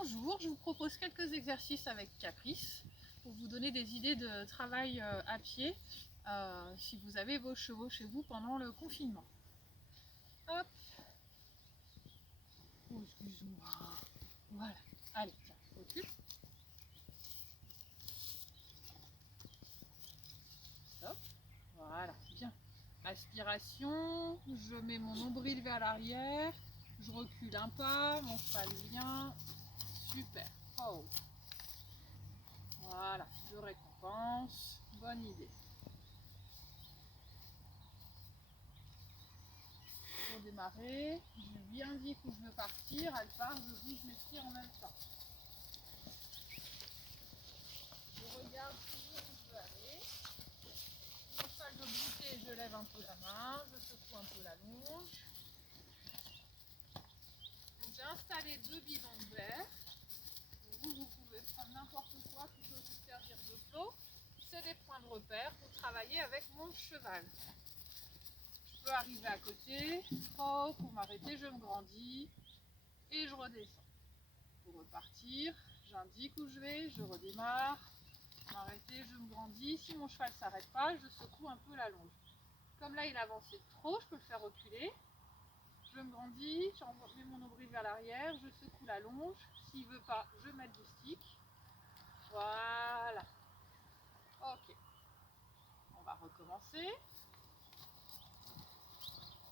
Bonjour, je vous propose quelques exercices avec Caprice pour vous donner des idées de travail à pied si vous avez vos chevaux chez vous pendant le confinement. Hop. Oh, excuse-moi. Voilà. Allez, tiens, recule. Hop. Voilà, bien. Aspiration, je mets mon nombril vers l'arrière, je recule un pas, mon cheval vient. Super. Oh. Voilà, je récompense. Bonne idée. Pour démarrer, je lui indique où je veux partir, elle part, je bouge mes pieds en même temps. Je regarde toujours où je veux aller. Si mon cheval veut bouger, je lève un peu la main, je secoue un peu la longe. J'ai installé 2 bidons de verre. Vous pouvez prendre n'importe quoi qui peut vous servir de flot. C'est des points de repère pour travailler avec mon cheval. Je peux arriver à côté, oh, pour m'arrêter, je me grandis et je redescends. Pour repartir, j'indique où je vais, je redémarre, m'arrêter, je me grandis. Si mon cheval ne s'arrête pas, je secoue un peu la longe. Comme là il avançait trop, je peux le faire reculer. Je me grandis, je mets mon nombril vers l'arrière, je secoue la longe. S'il ne veut pas, je mets du stick. Voilà. Ok. On va recommencer.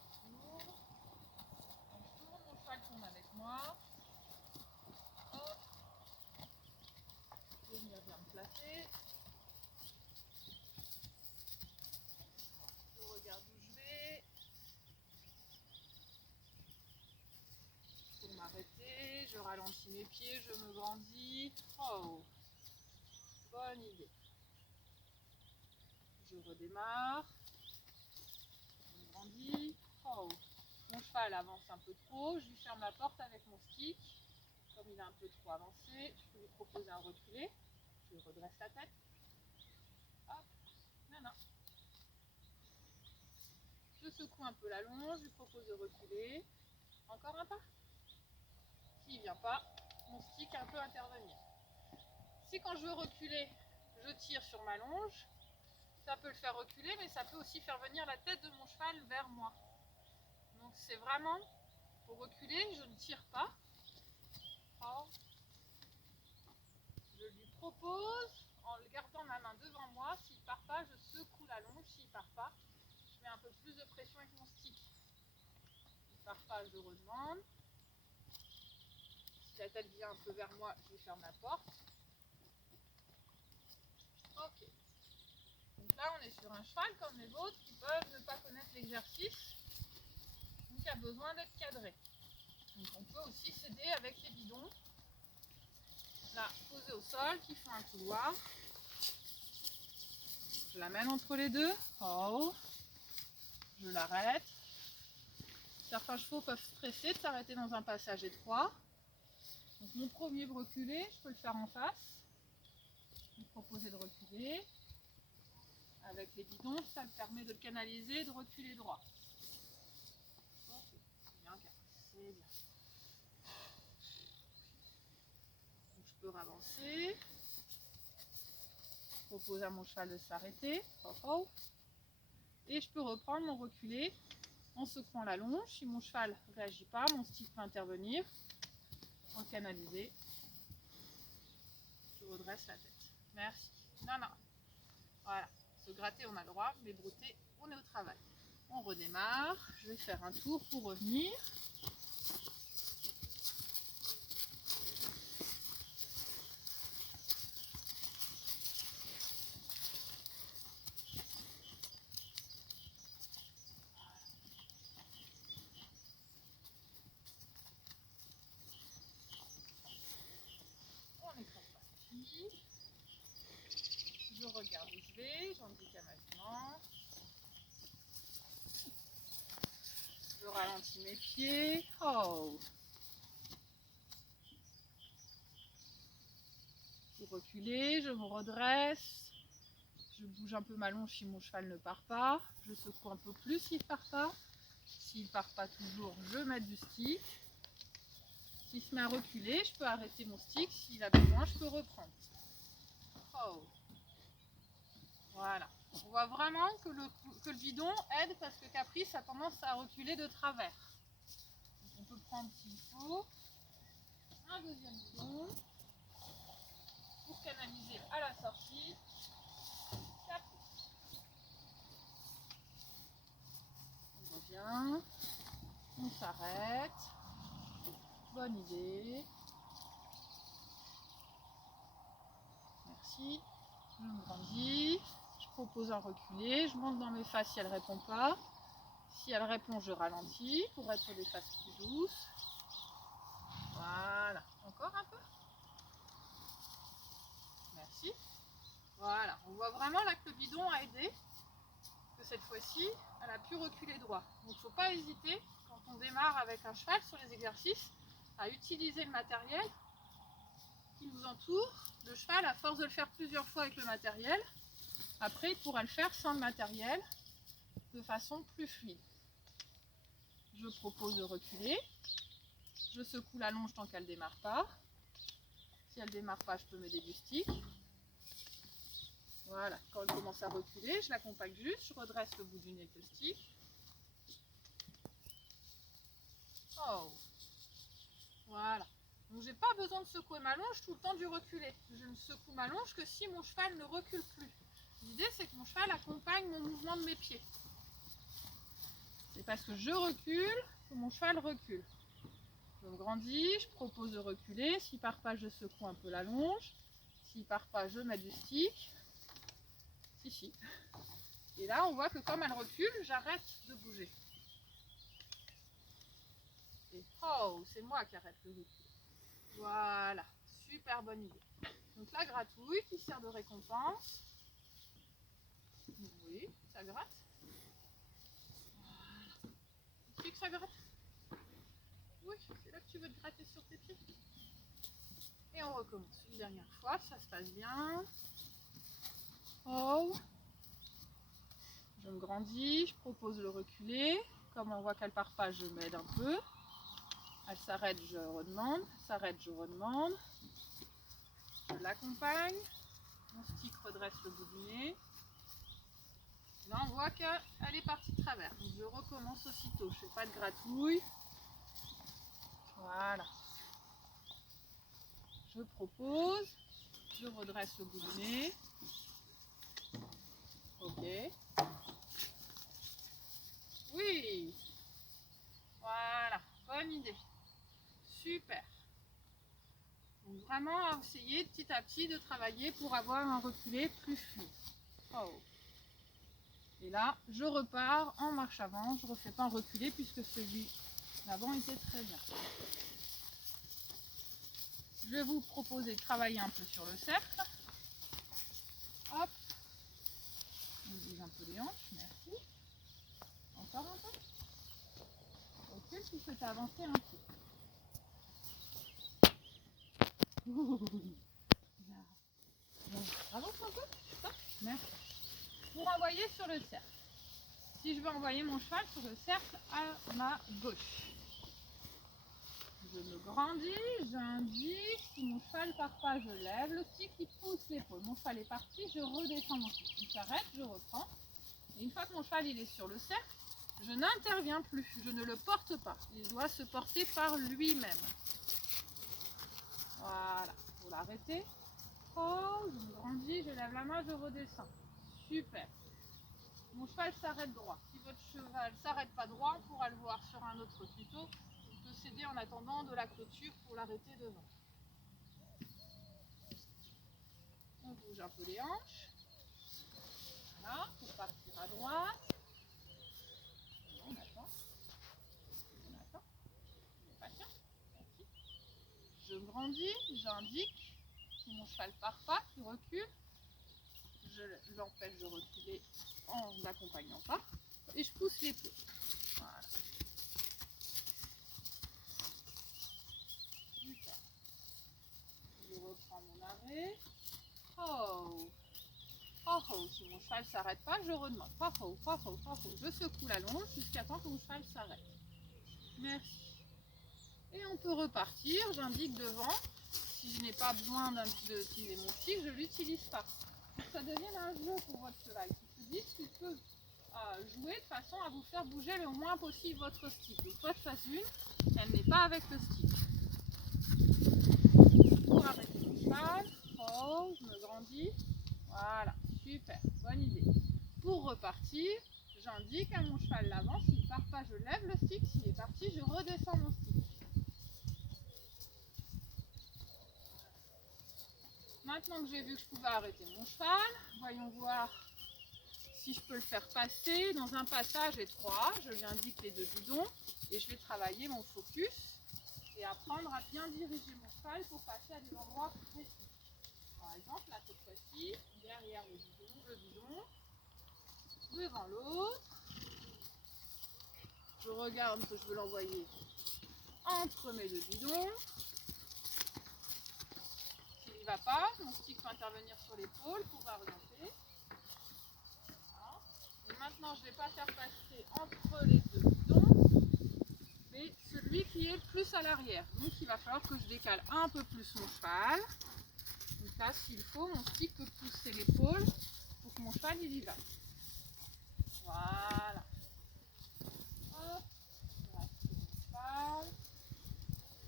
Je tourne, mon cheval tourne avec moi. Hop. Je vais venir bien me placer. Je regarde où je vais. Pour m'arrêter, je ralentis mes pieds, je me grandis. Oh, bonne idée. Je redémarre. Je me grandis. Oh, mon cheval avance un peu trop. Je lui ferme la porte avec mon stick. Comme il a un peu trop avancé, je peux lui proposer un reculé. Je lui redresse la tête. Hop, non. Je secoue un peu la longe, je lui propose de reculer. Encore un pas. S'il ne vient pas, mon stick un peu intervenir. Si quand je veux reculer, je tire sur ma longe, ça peut le faire reculer, mais ça peut aussi faire venir la tête de mon cheval vers moi. Donc c'est vraiment, pour reculer, je ne tire pas. Oh. Je lui propose, en le gardant ma main devant moi, s'il ne part pas, je secoue la longe. S'il ne part pas, je mets un peu plus de pression avec mon stick. S'il ne part pas, je redemande. Si la tête vient un peu vers moi, je lui ferme la porte. Ok. Donc là, on est sur un cheval comme les autres qui peuvent ne pas connaître l'exercice. Donc il y a besoin d'être cadré. Donc on peut aussi s'aider avec les bidons. Là, posés au sol, qui font un couloir. Je l'amène entre les deux. Oh. Je l'arrête. Certains chevaux peuvent stresser de s'arrêter dans un passage étroit. Donc mon premier reculer, je peux le faire en face. Lui proposer de reculer. Avec les bidons, ça me permet de le canaliser et de reculer droit. Ok, c'est bien, c'est bien. Donc, je peux ravancer. Je propose à mon cheval de s'arrêter. Oh, oh. Et je peux reprendre mon reculé en secouant la longe. Si mon cheval ne réagit pas, mon stick peut intervenir. En canaliser. Je redresse la tête. Merci. Non. Voilà. Se gratter, on a le droit, mais brouter, on est au travail. On redémarre. Je vais faire un tour pour revenir. On n'écrase pas la fille. Je regarde où je vais, j'indique à ma jument. Je ralentis mes pieds. Oh. Pour reculer, je me redresse. Je bouge un peu ma longe si mon cheval ne part pas. Je secoue un peu plus s'il ne part pas. S'il ne part pas toujours, je mets du stick. S'il se met à reculer, je peux arrêter mon stick. S'il a besoin, je peux reprendre. Oh. Voilà. On voit vraiment que le bidon aide parce que Caprice a tendance à reculer de travers. Donc on peut prendre s'il faut un deuxième bidon pour canaliser à la sortie Caprice. On revient, on s'arrête. Bonne idée. Merci. Je me grandis. Je propose un reculer. Je monte dans mes faces si elle ne répond pas. Si elle répond, je ralentis pour être sur des faces plus douces. Voilà. Encore un peu. Merci. Voilà. On voit vraiment là que le bidon a aidé. Que cette fois-ci, elle a pu reculer droit. Donc il ne faut pas hésiter quand on démarre avec un cheval sur les exercices à utiliser le matériel qui nous entoure. Le cheval, à force de le faire plusieurs fois avec le matériel, après il pourra le faire sans le matériel de façon plus fluide. Je propose de reculer. Je secoue la longe tant qu'elle ne démarre pas. Si elle ne démarre pas, je peux m'aider du stick. Voilà, quand elle commence à reculer, je la compacte juste, je redresse le bout du nez avec le stick. Oh. Voilà. Donc j'ai pas besoin de secouer ma longe tout le temps du reculer. Je ne secoue ma longe que si mon cheval ne recule plus. L'idée c'est que mon cheval accompagne mon mouvement de mes pieds. C'est parce que je recule que mon cheval recule. Je me grandis, je propose de reculer. S'il part pas, je secoue un peu la longe. S'il part pas, je mets du stick. Si. Et là on voit que comme elle recule, j'arrête de bouger. Et oh, c'est moi qui arrête le recul. Voilà, super bonne idée. Donc la gratouille qui sert de récompense. Oui, ça gratte. Voilà. Tu sais que ça gratte? Oui, c'est là que tu veux te gratter sur tes pieds. Et on recommence une dernière fois, ça se passe bien. Oh. Je me grandis, je propose de le reculer. Comme on voit qu'elle part pas, je m'aide un peu. Elle s'arrête, je redemande. Elle s'arrête, je redemande. Je l'accompagne. Mon stick redresse le bout du nez. Là, on voit qu'elle est partie de travers. Donc, je recommence aussitôt. Je ne fais pas de gratouille. Voilà. Je propose. Je redresse le bout du nez. Ok. Oui. Voilà. Bonne idée. Super. Donc, vraiment, essayer petit à petit de travailler pour avoir un reculé plus fluide. Oh. Et là, je repars en marche avant. Je ne refais pas un reculé puisque celui d'avant était très bien. Je vais vous proposer de travailler un peu sur le cercle. Hop. On bouge un peu les hanches, merci. Encore un peu. Recule si tu peux avancer un peu. Avance un peu. Stop. Merci. Pour envoyer sur le cercle. Si je veux envoyer mon cheval sur le cercle à ma gauche. Je me grandis, j'indique, si mon cheval part pas, je lève le stick, il pousse l'épaule. Mon cheval est parti, je redescends mon stick. Il s'arrête, je reprends. Et une fois que mon cheval il est sur le cercle, je n'interviens plus, je ne le porte pas. Il doit se porter par lui-même. Voilà, pour l'arrêter. Oh, je me grandis, je lève la main, je redescends. Super. Mon cheval s'arrête droit. Si votre cheval ne s'arrête pas droit, on pourra le voir sur un autre tuto. On peut s'aider en attendant de la clôture pour l'arrêter devant. On bouge un peu les hanches. Voilà, pour partir à droite. On attend. On attend. On est patient. Merci. Je grandis, j'indique. Si mon cheval ne part pas, qu'il recule, je l'empêche de reculer en l'accompagnant pas. Et je pousse l'épaule. Voilà. Super. Je reprends mon arrêt. Oh. Oh oh, si mon cheval ne s'arrête pas, je redemande. Oh oh, oh oh, oh oh. Je secoue la longe jusqu'à temps que mon cheval s'arrête. Merci. Et on peut repartir, j'indique devant. Si je n'ai pas besoin d'utiliser mon stick, je ne l'utilise pas. Pour que ça devienne un jeu pour votre cheval, qui se dise qu'il peut jouer de façon à vous faire bouger le moins possible votre stick. Donc soit de phase 1, elle n'est pas avec le stick. Pour arrêter le cheval, oh, je me grandis. Voilà, super, bonne idée. Pour repartir, j'indique à mon cheval l'avant, s'il ne part pas, je lève le stick, s'il est parti, je redescends mon stick. Maintenant que j'ai vu que je pouvais arrêter mon cheval, voyons voir si je peux le faire passer dans un passage étroit. Je lui indique les 2 bidons et je vais travailler mon focus et apprendre à bien diriger mon cheval pour passer à des endroits précis. Par exemple, là cette fois-ci, derrière le bidon, devant l'autre. Je regarde que je veux l'envoyer entre mes 2 bidons. S'il n'y va pas, mon stick peut intervenir sur l'épaule pour orienter. Voilà. Et maintenant, je ne vais pas faire passer entre les 2 bidons, mais celui qui est le plus à l'arrière. Donc il va falloir que je décale un peu plus mon cheval. Donc là, s'il faut, mon stick peut pousser l'épaule pour que mon cheval il y va. Voilà. Hop.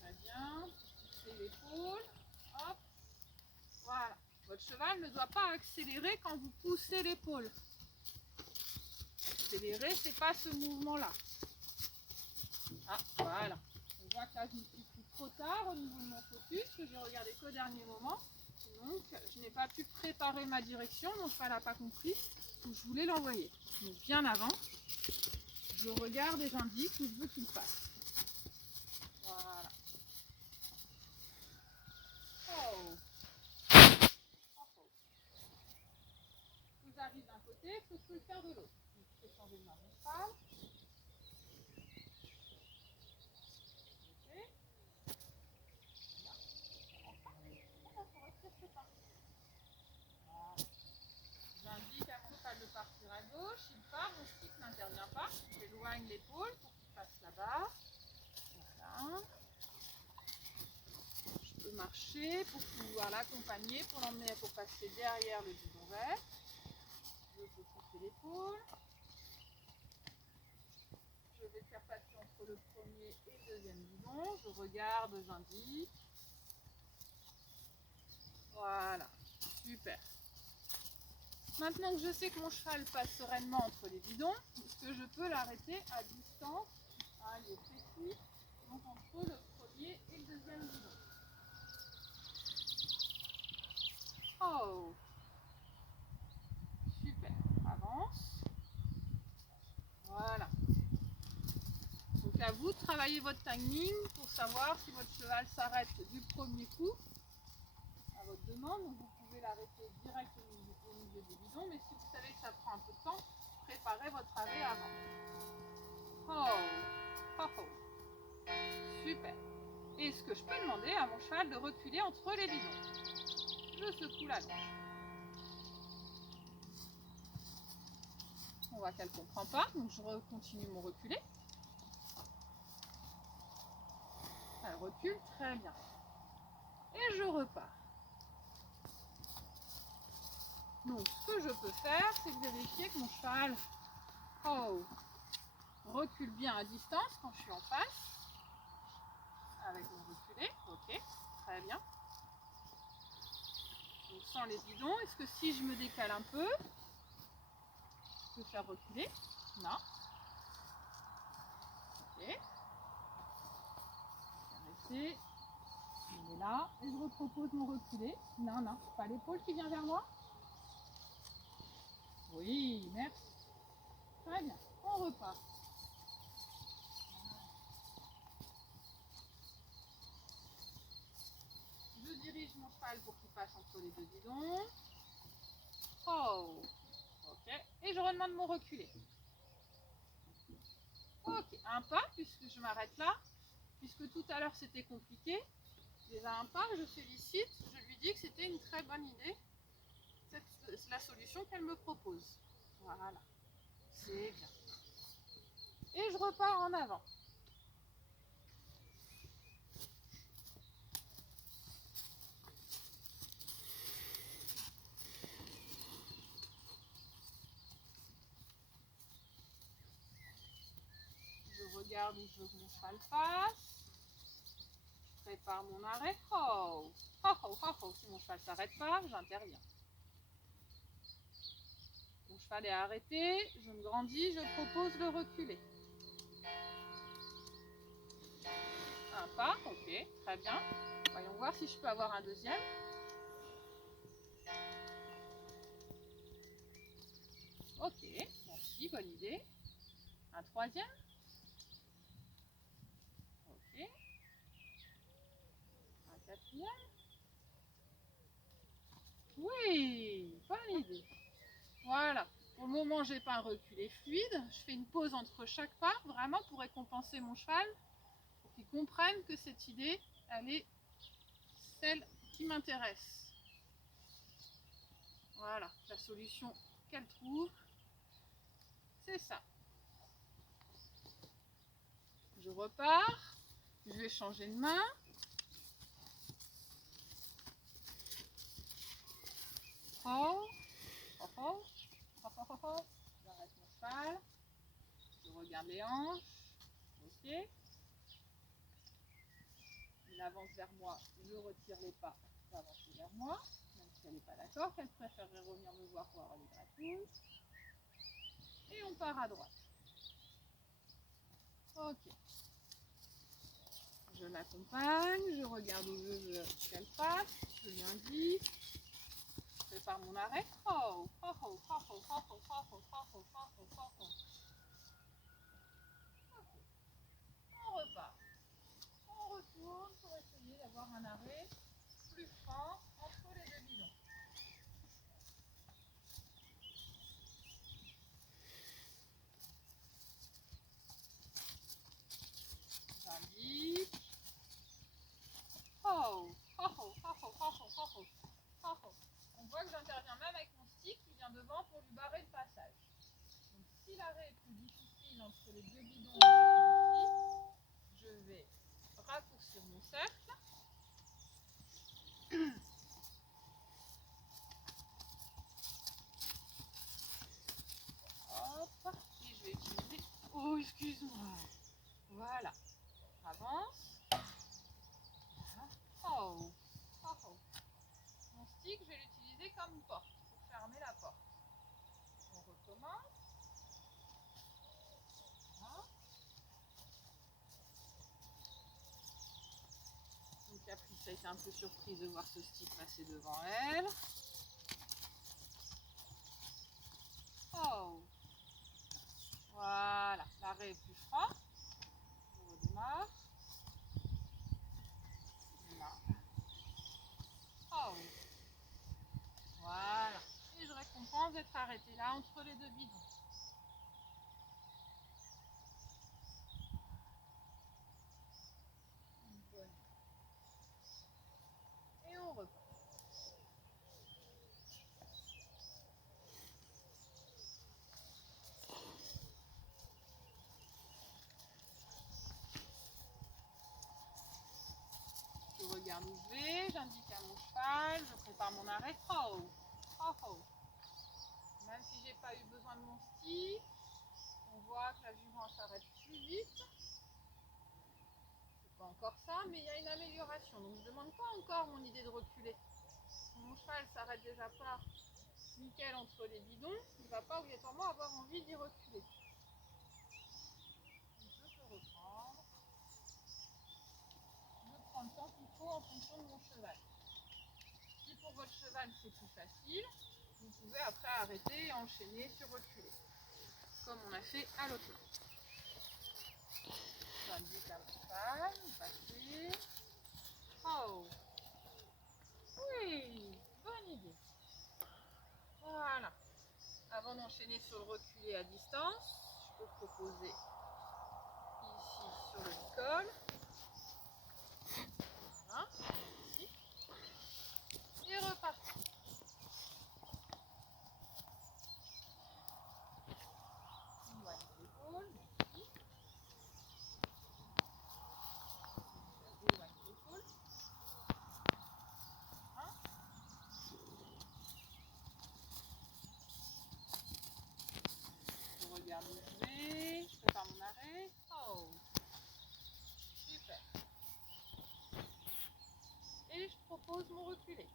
Très bien. Pousser l'épaule. Hop. Voilà. Votre cheval ne doit pas accélérer quand vous poussez l'épaule. Accélérer, c'est pas ce mouvement-là. Ah, voilà. On voit que là, je me suis pris trop tard au niveau de mon focus, que j'ai regardé qu'au dernier moment. Donc, je n'ai pas pu préparer ma direction, mon cheval n'a pas compris où je voulais l'envoyer. Donc, bien avant, je regarde et j'indique où je veux qu'il passe. Voilà. Oh. Si j'arrive d'un côté, je peux le faire de l'autre. Je peux changer de main mon cheval. J'indique à mon cheval de partir à gauche, il part, mon stick n'intervient pas. J'éloigne l'épaule pour qu'il passe là-bas. Voilà. Je peux marcher pour pouvoir l'accompagner, pour l'emmener pour passer derrière le bidon vert. Je peux pousser l'épaule. Je vais faire passer entre le premier et le deuxième bidon. Je regarde, j'indique. Voilà, super. Maintenant que je sais que mon cheval passe sereinement entre les bidons, est-ce que je peux l'arrêter à distance? Ah, il est précis. Donc entre le premier et le deuxième bidon. Oh, super. Avance. Voilà. Donc à vous de travailler votre timing pour savoir si votre cheval s'arrête du premier coup à votre demande. Donc vous pouvez l'arrêter direct au milieu des bidons, mais si vous savez que ça prend un peu de temps, préparez votre arrêt avant. Oh, oh, oh. Super. Est-ce que je peux demander à mon cheval de reculer entre les bidons? Je secoue la longe. On voit qu'elle ne comprend pas, donc je continue mon reculé. Elle recule très bien. Et je repars. Donc ce que je peux faire, c'est vérifier que mon cheval recule bien à distance quand je suis en face. Avec mon reculé, ok, très bien. Donc sans les bidons, est-ce que si je me décale un peu, je peux faire reculer? Non. Ok. Arrêtez. Il est là. Et je repropose mon reculé. Non, non, pas l'épaule qui vient vers moi. Oui, merci. Très bien, on repart. Je dirige mon cheval pour qu'il passe entre les 2 bidons. Oh, ok. Et je redemande mon reculé. Ok, un pas, puisque je m'arrête là. Puisque tout à l'heure c'était compliqué. Déjà un pas, je félicite. Je lui dis que c'était une très bonne idée. C'est la solution qu'elle me propose. Voilà, c'est bien. Et je repars en avant. regarde où je veux que mon cheval passe. Je prépare mon arrêt. Oh, oh, oh, oh, oh. Si mon cheval ne s'arrête pas, j'interviens. Mon cheval est arrêté, je me grandis, je propose de reculer. Un pas, ok, très bien. Voyons voir si je peux avoir un deuxième. Ok, merci, bonne idée. Un troisième. Ok. Un quatrième. Oui, bonne idée. Voilà. Pour le moment, j'ai pas un reculé fluide. Je fais une pause entre chaque pas, vraiment pour récompenser mon cheval, pour qu'il comprenne que cette idée, elle est celle qui m'intéresse. Voilà, la solution qu'elle trouve, c'est ça. Je repars, je vais changer de main. Oh, oh, oh, oh, oh, oh, oh. J'arrête mon cheval, je regarde les hanches, ok. Il avance vers moi, je retire les pas, il va avancer vers moi, même si elle n'est pas d'accord, qu'elle préférerait revenir me voir pour avoir les gratouilles. Et on part à droite. Ok. Je l'accompagne, je regarde où je veux qu'elle passe, je lui indique, je prépare mon arrêt. Oh, oh, oh, oh, oh, oh, oh, oh, oh, oh, oh, oh, oh, oh. Ok. On repart. On retourne pour essayer d'avoir un arrêt plus franc entre les deux bidons. J'indique. Oh, oh, oh, oh, oh, oh, oh, oh, oh, oh. On voit que j'interviens même avec mon stick qui vient devant pour lui barrer le passage. Donc si l'arrêt est plus difficile entre les deux bidons avec mon stick, je vais raccourcir mon cercle. Hop, et je vais utiliser... Oh, excuse-moi. Voilà. Avance. Oh, oh, oh. Mon stick, je vais l'utiliser comme porte pour fermer la porte. On recommence. Voilà. Donc Caprice a été un peu surprise de voir ce stick passer devant elle. Oh, voilà, l'arrêt est plus franc. Je redémarre. Là. Oh, voilà. Et je récompense d'être arrêtée là entre les deux bidons. Et on repart. Je regarde où je vais, j'indique à mon cheval, je prépare mon arrêt. Oh, oh, oh. Même si j'ai pas eu besoin de mon stick, on voit que la jument s'arrête plus vite. C'est pas encore ça, mais il y a une amélioration. Donc je demande pas encore mon idée de reculer. Si mon cheval s'arrête déjà pas nickel entre les bidons, il ne va pas obligatoirement avoir envie d'y reculer. Donc je peux reprendre. Je prends le temps qu'il faut en fonction de mon cheval. Si pour votre cheval c'est plus facile, vous pouvez après arrêter et enchaîner sur reculer. Comme on a fait à l'autre. J'indique à mon cheval, passer. Oh, oui, bonne idée. Voilà. Avant d'enchaîner sur le reculé à distance, je peux proposer ici sur le licol. Voilà, ici. Et repartir. Éloigne l'épaule, ici. Éloigne l'épaule. Voilà. Je regarde où je vais, je prépare mon arrêt. Oh, Osmond, reculer.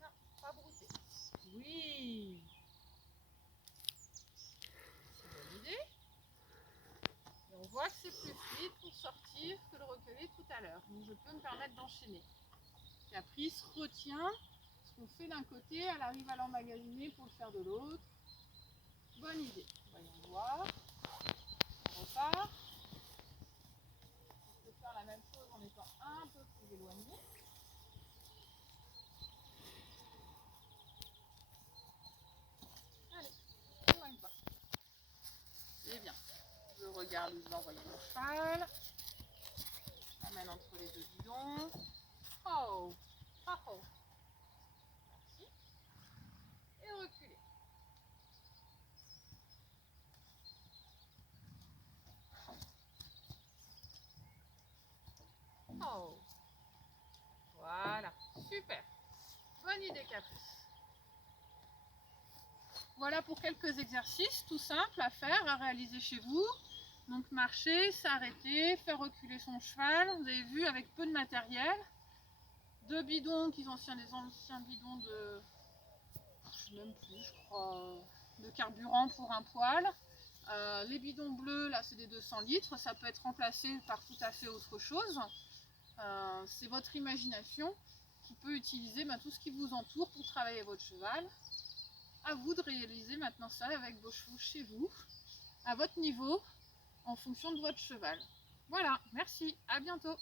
Non, pas brouter. Oui. C'est validé. Et on voit que c'est plus fluide pour sortir que le reculer tout à l'heure. Donc je peux me permettre d'enchaîner. Caprice retient ce qu'on fait d'un côté, elle arrive à l'emmagasiner pour le faire de l'autre. Bonne idée. Voyons voir. On repart. On peut faire la même chose en étant un peu plus éloigné. Allez, on n'éloigne pas. C'est bien. Je regarde où je vais envoyer mon cheval. Je l'emmène entre les deux bidons. Oh, oh, oh. Merci. Et reculer. Oh. Voilà, super. Bonne idée, Caprice. Voilà pour quelques exercices tout simples à faire, à réaliser chez vous. Donc marcher, s'arrêter, faire reculer son cheval. Vous avez vu, avec peu de matériel. 2 bidons qui sont des anciens bidons de, je sais même plus, je crois, de carburant pour un poêle. Les bidons bleus, là, c'est des 200 litres. Ça peut être remplacé par tout à fait autre chose. C'est votre imagination qui peut utiliser tout ce qui vous entoure pour travailler votre cheval. À vous de réaliser maintenant ça avec vos chevaux chez vous, à votre niveau, en fonction de votre cheval. Voilà, merci, à bientôt.